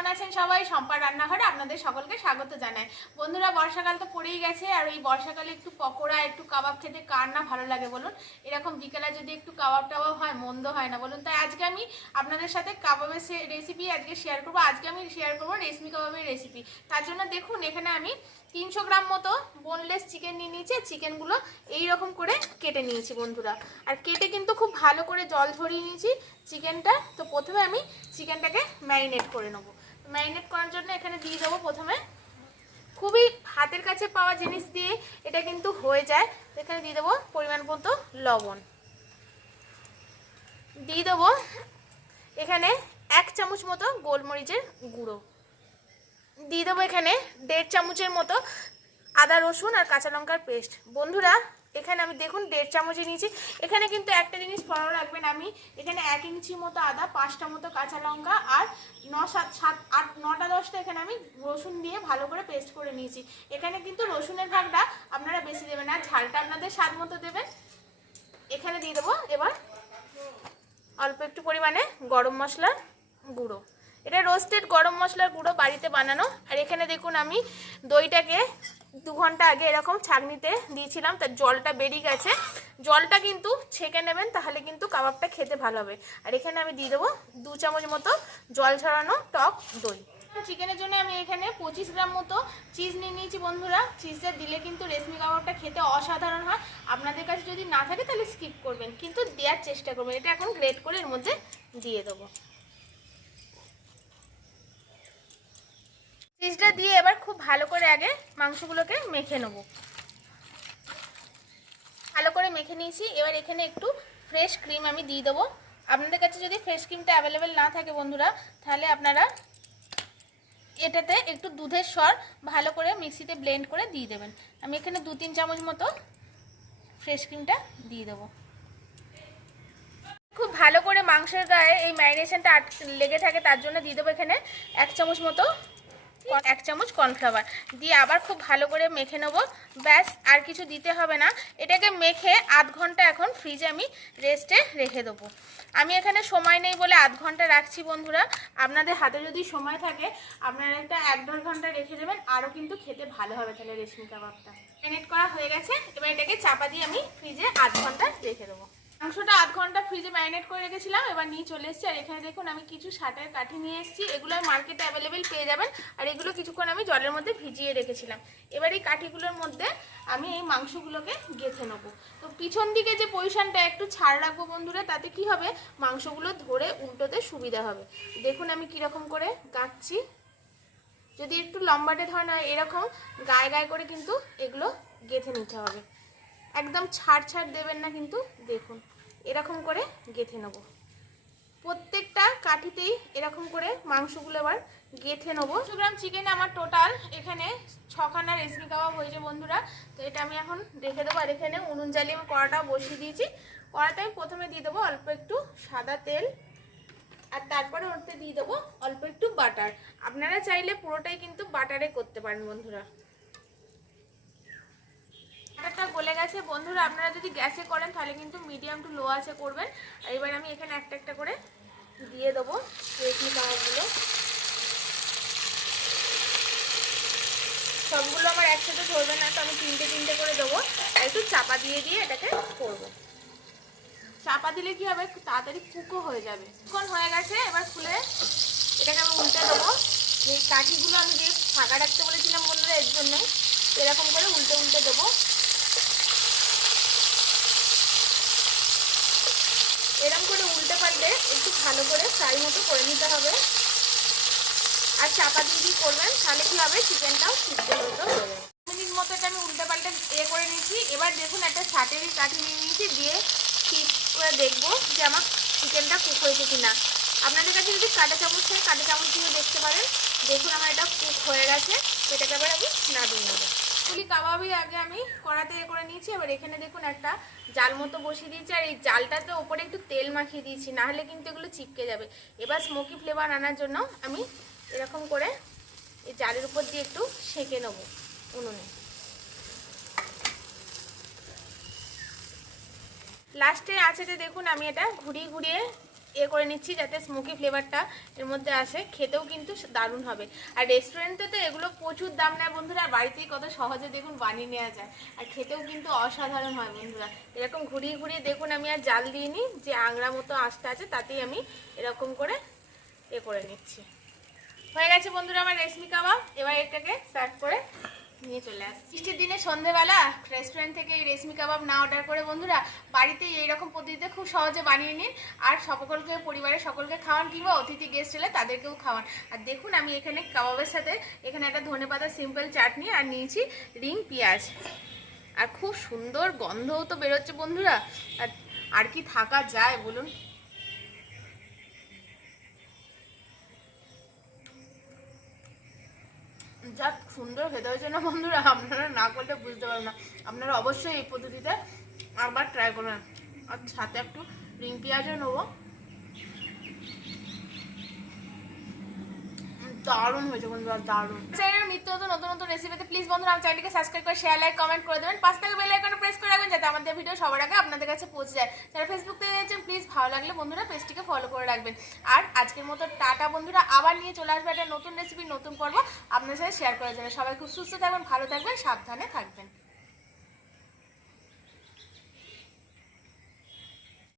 কেমন আছেন সবাই? সম্পার রান্নাঘরে আপনাদের সকলকে স্বাগত জানাই। বন্ধুরা, বর্ষাকাল তো পড়েই গেছে, আর এই বর্ষাকালে একটু পকোড়া একটু কাবাব খেতে কার না ভালো লাগে বলুন। এরকম বিকেলে যদি একটু কাবাব টাবাব হয় মন্দ হয় না বলুন। তাই আজকে আমি আপনাদের সাথে কাবাবের রেসিপি আজকে শেয়ার করবো। আজকে আমি শেয়ার করবো রেশমি কাবাবের রেসিপি। তার জন্য দেখুন এখানে আমি 300 গ্রাম মতো বোনলেস চিকেন নিয়ে নিয়েছি। চিকেনগুলো এইরকম করে কেটে নিয়েছি বন্ধুরা, আর কেটে কিন্তু খুব ভালো করে জল ঝরিয়ে নিয়েছি চিকেনটা। তো প্রথমে আমি চিকেনটাকে ম্যারিনেট করে নেবো। ম্যারিনেট করার জন্য এখানে দিয়ে দেবো প্রথমে, খুবই হাতের কাছে পাওয়া জিনিস দিয়ে এটা কিন্তু হয়ে যায়। তো এখানে দিয়ে দেবো পরিমাণ মতো লবণ, দিয়ে দেবো এখানে 1 চামচ মতো গোলমরিচের গুঁড়ো, দিয়ে দেবো এখানে 1.5 চামচের মতো আদা রসুন আর কাঁচা লঙ্কার পেস্ট। বন্ধুরা এখানে আমি দেখুন 1.5 চামচই নিয়েছি। এখানে কিন্তু একটা জিনিস ফলো রাখবেন, আমি এখানে 1 ইঞ্চি মতো আদা, 5টা মতো কাঁচা লঙ্কা আর 9টা 10টা এখানে আমি রসুন দিয়ে ভালো করে পেস্ট করে নিয়েছি। এখানে কিন্তু রসুনের ভাগটা আপনারা বেশি দেবেন, আর ঝালটা আপনাদের স্বাদ মতো দেবেন। এখানে দিয়ে দেবো এবার অল্প একটু পরিমাণে গরম মশলার গুঁড়ো। এটা রোস্টেড গরম মশলার গুঁড়ো, বাড়িতে বানানো। আর এখানে দেখুন আমি দইটাকে 2 ঘন্টা আগে এরকম ছাঁকনিতে দিয়েছিলাম, তার জলটা বেরিয়ে গেছে। জলটা কিন্তু ছেঁকে নেবেন, তাহলে কিন্তু কাবাবটা খেতে ভালো হবে। আর এখানে আমি দিয়ে দেবো 2 চামচ মতো জল ছড়ানো টক দই। চিকেনের জন্য আমি এখানে 25 গ্রাম মতো চিজ নিয়ে নিয়েছি বন্ধুরা। চিজটা দিলে কিন্তু রেশমি কাবাবটা খেতে অসাধারণ হয়। আপনাদের কাছে যদি না থাকে তাহলে স্কিপ করবেন, কিন্তু দেওয়ার চেষ্টা করবেন। এটা এখন গ্রেট করে এর মধ্যে দিয়ে দেবো। চিজটা দিয়ে এবার খুব ভালো করে আগে মাংসগুলোকে মেখে নেব। ভালো করে মেখে নিয়েছি। এবার এখানে একটু ফ্রেশ ক্রিম আমি দিয়ে দেবো। আপনাদের কাছে যদি ফ্রেশ ক্রিমটা অ্যাভেলেবেল না থাকে বন্ধুরা, তাহলে আপনারা এটাতে একটু দুধের স্বর ভালো করে মিক্সিতে ব্লেন্ড করে দিয়ে দেবেন। আমি এখানে 2-3 চামচ মতো ফ্রেশ ক্রিমটা দিয়ে দেবো। খুব ভালো করে মাংসের গায়ে এই ম্যারিনেশনটা লেগে থাকে, তার জন্য দিয়ে দেবো এখানে 1 চামচ মতো 1 চামচ কর্নফ্লাওয়ার দিয়ে আবার খুব ভালো করে মেখে নেব। ব্যাস, আর কিছু দিতে হবে না। এটাকে মেখে আধ ঘন্টা এখন ফ্রিজে আমি রেস্টে রেখে দেবো। আমি এখানে সময় নেই বলে আধ ঘন্টা রাখছি বন্ধুরা। আপনাদের হাতে যদি সময় থাকে আপনারা একটা 1-1.5 ঘন্টা রেখে দেবেন, আরও কিন্তু খেতে ভালো হবে। তাহলে রেশমি কাবাবটা ম্যারিনেট করা হয়ে গেছে। এবার এটাকে চাপা দিয়ে আমি ফ্রিজে আধ ঘন্টা রেখে দেবো। মাংসটা আধ ঘন্টা ফ্রিজে ম্যারিনেট করে রেখেছিলাম, এবার নিয়ে চলে এসেছি। আর এখানে দেখুন আমি কিছু শাটার কাঠি নিয়ে এসেছি। এগুলো মার্কেটে অ্যাভেলেবেল পেয়ে যাবেন। আর এগুলো কিছুক্ষণ আমি জলের মধ্যে ভিজিয়ে রেখেছিলাম। এবার এই কাঠিগুলোর মধ্যে আমি এই মাংসগুলোকে গেঁথে নেবো। তো পিছন দিকে যে পজিশনটা একটু ছাড় রাখবো বন্ধুরা, তাতে কি হবে মাংসগুলো ধরে উল্টোতে সুবিধা হবে। দেখুন আমি কীরকম করে গাঁথছি। যদি একটু লম্বাটে ধরনের হয় এরকম গায়ে গায়ে করে কিন্তু এগুলো গেঁথে নিতে হবে। একদম ছাড় ছাড় দেবেন না কিন্তু। দেখুন এরকম করে গেঁথে নেব। প্রত্যেকটা কাঠিতেই এরকম করে মাংসগুলো এবার গেঁথে নেবো। 200 গ্রাম চিকেনে আমার টোটাল এখানে 6খানা রেশমি কাবাব হয়েছে বন্ধুরা। তো এটা আমি এখন রেখে দেবো। আর এখানে উনুন জ্বালিয়ে আমি কড়াটাও বসিয়ে দিয়েছি। কড়াতে আমি প্রথমে দিয়ে দেবো অল্প একটু সাদা তেল, আর তারপরে ওতে দিয়ে দেবো অল্প একটু বাটার। আপনারা চাইলে পুরোটাই কিন্তু বাটারে করতে পারেন বন্ধুরা। বাটারটা গলে গেছে বন্ধুরা। আপনারা যদি গ্যাসে করেন তাহলে কিন্তু মিডিয়াম টু লো আছে করবেন। আর এবার আমি এখানে একটা একটা করে দিয়ে দেবো রেশমি কাবাবগুলো। সবগুলো আমার একসাথে ধরবে না, তো আমি 3টে করে দেবো। আর একটু চাপা দিয়ে দিয়ে এটাকে করবো। চাপা দিলে কি হবে, তাড়াতাড়ি কুকও হয়ে যাবে। এখন হয়ে গেছে, এবার খুলে এটাকে আমি উল্টে দেবো। এই কাঠিগুলো আমি যে ফাঁকা রাখতে বলেছিলাম বন্ধুরা, এর জন্যই এরকম করে উল্টে উল্টে দেবো। এরকম করে উল্টে পাল্টে একটু ভালো করে ফ্রাই মতো করে নিতে হবে। আর চাপা দিয়ে করবেন, তাহলে কি হবে চিকেনটাও সিদ্ধ মতো হয়ে যাবে। 1 মিনিট মতো এটা আমি উল্টে পাল্টে করে নিয়েছি। এবার দেখুন একটা ছাটেরই কাঠি নিয়ে নিয়েছি, দিয়ে ঠিক করে দেখবো যে আমার চিকেনটা কুক হয়েছে কিনা। আপনাদের কাছে যদি কাঁটা চামচ থাকে কাঁটা চামচ দিয়ে দেখতে পারেন। দেখুন আমার এটা কুক হয়ে গেছে। এটাকে এবার আমি নামিয়ে নেবো। পুলি কাবাবই আগে আমি কড়াতে করে নিয়েছি। এবার এখানে দেখুন একটা জাল মতো বসিয়ে দিয়েছি, আর এই জালটাতে ওপরে একটু তেল মাখিয়ে দিয়েছি, নাহলে কিন্তু এগুলো চিপকে যাবে। এবার স্মোকি ফ্লেভার আনার জন্য আমি এরকম করে এই জালের উপর দিয়ে একটু সেঁকে নেব উনুনে। লাস্টে আঁচেতে দেখুন আমি এটা ঘুরিয়ে ঘুরিয়ে করে নিচ্ছি যাতে স্মোকি ফ্লেভারটা এর মধ্যে আসে, খেতেও কিন্তু দারুণ হবে। আর রেস্টুরেন্টে তো এগুলো প্রচুর দাম নেয় বন্ধুরা, আর বাড়িতেই কত সহজে দেখুন বানিয়ে নেওয়া যায়, আর খেতেও কিন্তু অসাধারণ হয় বন্ধুরা। এরকম ঘুরিয়ে ঘুরিয়ে দেখুন, আমি আর জাল দিইনি, যে আংড়া মতো আঁশটা আছে তাতেই আমি এরকম করে করে নিচ্ছি। হয়ে গেছে বন্ধুরা আমার রেশমি কাবাব। এবার এটাকে সার্ভ করে নিয়ে চলে আসছি। বৃষ্টির দিনে সন্ধেবেলা রেস্টুরেন্ট থেকে এই রেশমি কাবাব না অর্ডার করে বন্ধুরা বাড়িতেই এইরকম পদ্ধতিতে খুব সহজে বানিয়ে নিন, আর সকলকে, পরিবারের সকলকে খাওয়ান, কিংবা অতিথি গেস্ট এলে তাদেরকেও খাওয়ান। আর দেখুন আমি এখানে কাবাবের সাথে এখানে একটা ধনেপাতা সিম্পল চাটনি আর নিয়েছি রিং পেঁয়াজ, আর খুব সুন্দর গন্ধও তো বেরোচ্ছে বন্ধুরা। আর কি থাকা যায় বলুন। যা সুন্দর খেতে হয়েছে না বন্ধুরা, আপনারা না করলে বুঝতে পারবেন না। আপনারা অবশ্যই এই পদ্ধতিতে একবার ট্রাই করবেন। আর সাথে একটু রিং পেঁয়াজও নেবো, দারুণ হয়েছে বন্ধুরা, দারুণ। চ্যানেলের নিত্য নতুন নতুন রেসিপিতে প্লিজ বন্ধুরা আমার চ্যানেলকে সাবস্ক্রাইব করে শেয়ার, লাইক, কমেন্ট করে দেবেন। পাশ থেকে বেল আইকনে প্রেস করে রাখবেন যাতে আমাদের ভিডিও সবার আগে আপনাদের কাছে পৌঁছে যায়। যারা ফেসবুক থেকে দেখছেন প্লিজ ভালো লাগলে বন্ধুরা পেজটিকে ফলো করে রাখবেন। আর আজকের মতো টাটা বন্ধুরা, আবার নিয়ে চলে আসবে একটা নতুন রেসিপি, নতুন পর্ব আপনাদের সাথে শেয়ার করার জন্য। সবাই খুব সুস্থ থাকবেন, ভালো থাকবেন, সাবধানে থাকবেন।